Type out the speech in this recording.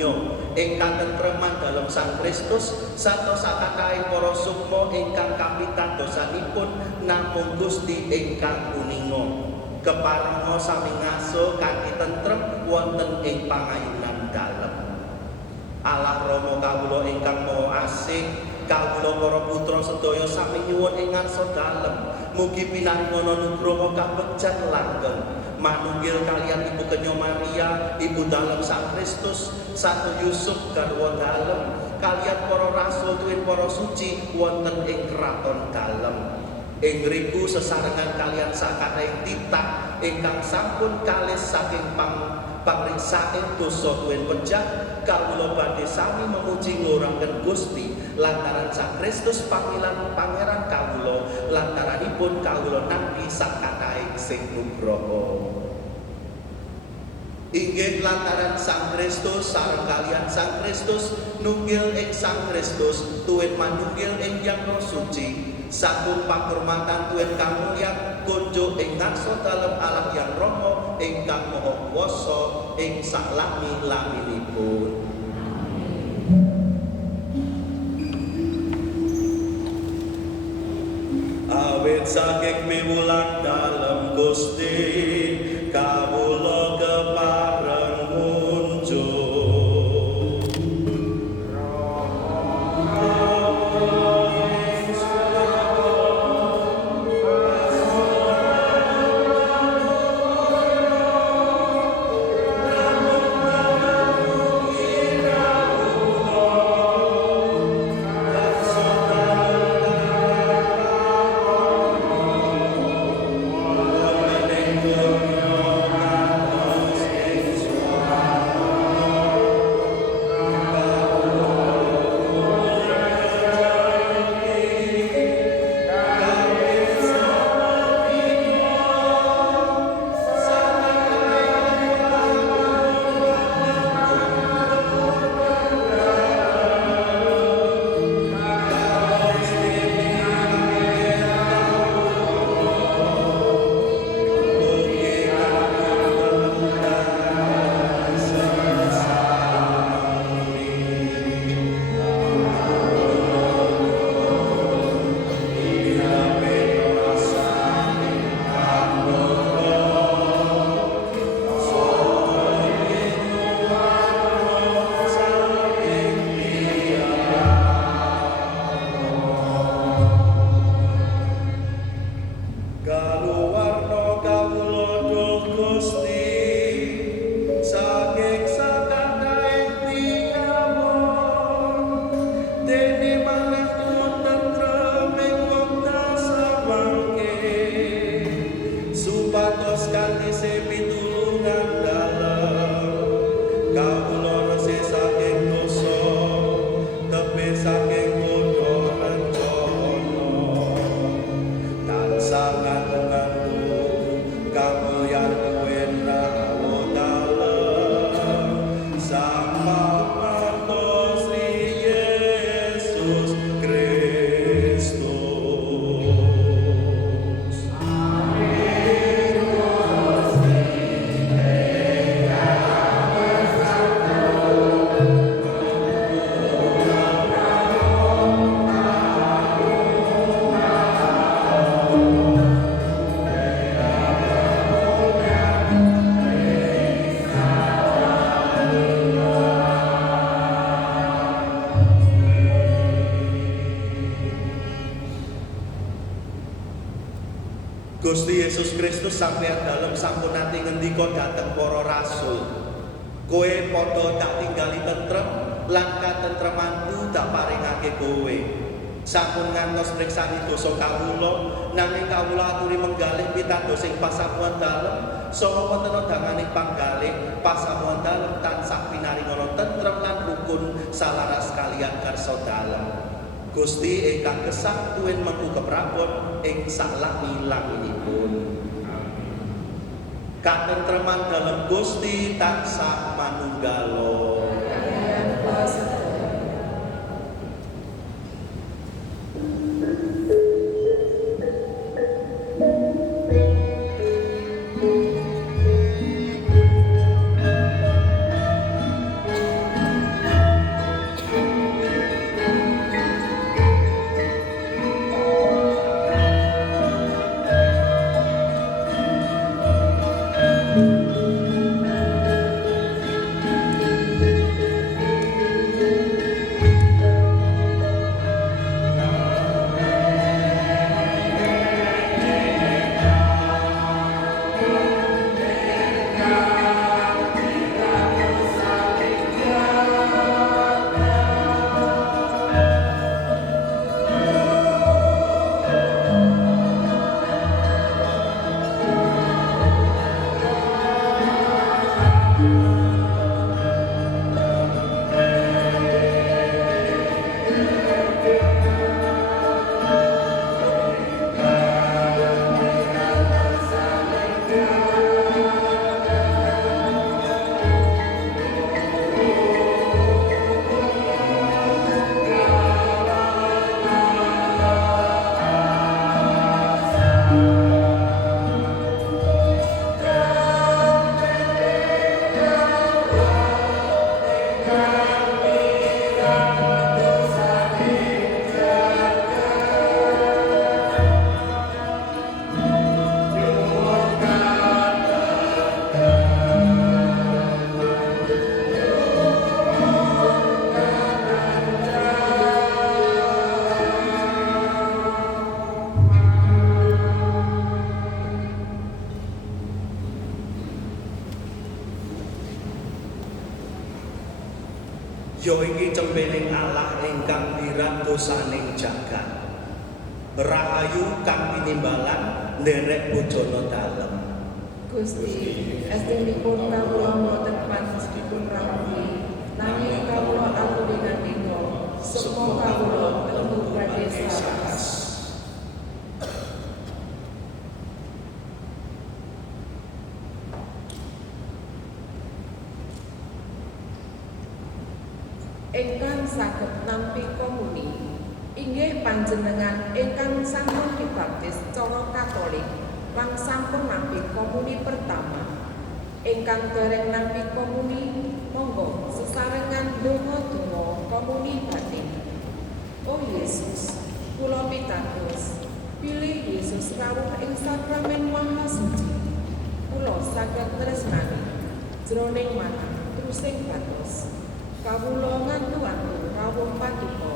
donya ingkang tentreman dalem Sang Kristus sarta sakatahe para sukma ingkang kapitadosanipun namung Gusti ingkang uninga keparenga sami ngaso kanthi tentrem wonten ing pangayunan dalem. Allah Rama kawula ingkang maha asih, kawula para putra sedaya sami nyuwun ing ngarsa dalem mugi pinaringa nugraha kabegjan langgeng manunggil kaliyan Ibu Kenya Maria, Ibu dalem Sang Kristus, Santo Yusuf garwa dalem kaliyan para rasul tuwin para suci wonten ing kraton dalem. Ing riku sesarengan kalian sakataing titah ingkang sampun kalis saking pangriksaan dosa tuwin pejah kawula badhe sami memuji ngurangken Gusti lantaran Sang Kristus panggilan pangeran kawula lantaranipun kawula nampi sakataing sing nugraha. Inggih lantaran Sang Kristus sareng kalian Sang Kristus nunggil ing Sang Kristus tuwin manunggil ing Yang Roh Suci sampun pakurmatan tuwin kamulyan kunjuk ing ngarsa dalem Allah Yang Rama ingkang maha kuwasa ing salami-laminipun. Awit saking piwulan dalem Gusti kawula kepareng munjuk. Gusti Yesus Kristus sampeyan dalem sampun nate ngendika dhateng para rasul, kowe padha tak tinggali tentrem lan katentremanku tak paringake kowe. Sampun ngantos priksani dosa kawula nanging kawula aturi menggalih pitados sing pasamuan dalem saha wonten danganing panggalih pasamuan dalem tansah pinaringa tentrem lan rukun salaras kaliyan karsa dalem. Gusti ingkang gesang tuwin mengku keprabot ing salami-laminipun. Katentreman dalem Gusti tansah manunggala. Ya iki cempening Allah ingkang mirat dosaning jagat. Rahayu kang tinimbalan nderek bojana dalem. Gusti, estunipun kawula boten pantes dipun rawuhi, nanging kawula aturi nandika, sukma kawula tentu badhe slawas. Ingkang saged nampi komuni inggih panjenengan ingkang sampun dibaptis cara Katolik lan sampun nampi komuni pertama. Ingkang dereng nampi komuni monggo sesarengan donga-donga komuni batin. Oh Yesus, kula pitados, pilih Yesus rawuh ing sakramen Mahasuci. Kula saged tresnani jroning manah trusing batos. Kawula ngantu-antu rawuh paduka